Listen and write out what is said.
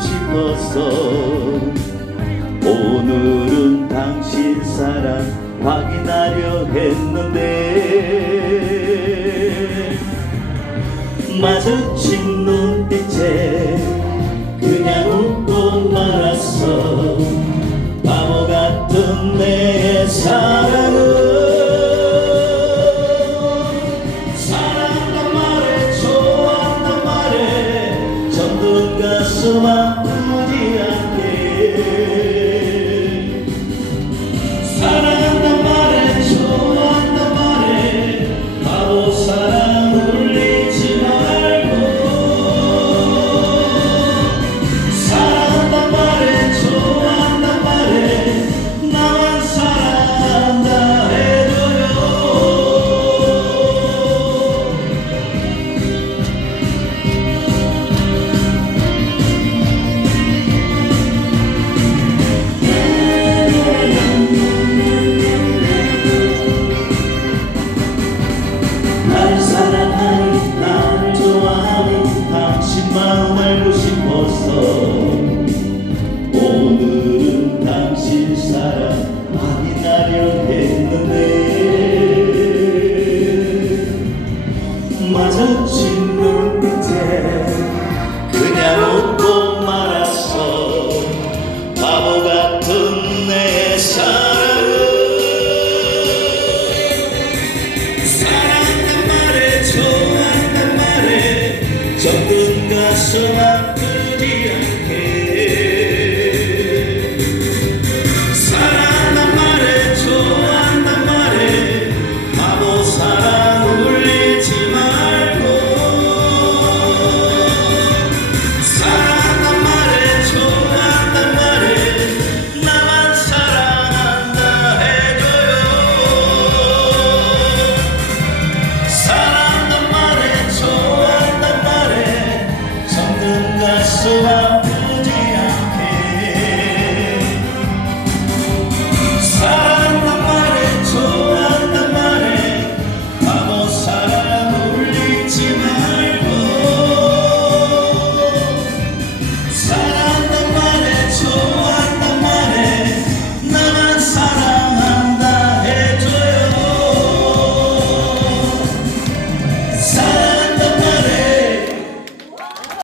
싶어서. 오늘은 당신 사랑 확인하려 했는데. 마주친 눈빛에 그냥 웃고 말았어 走吗？ 가시라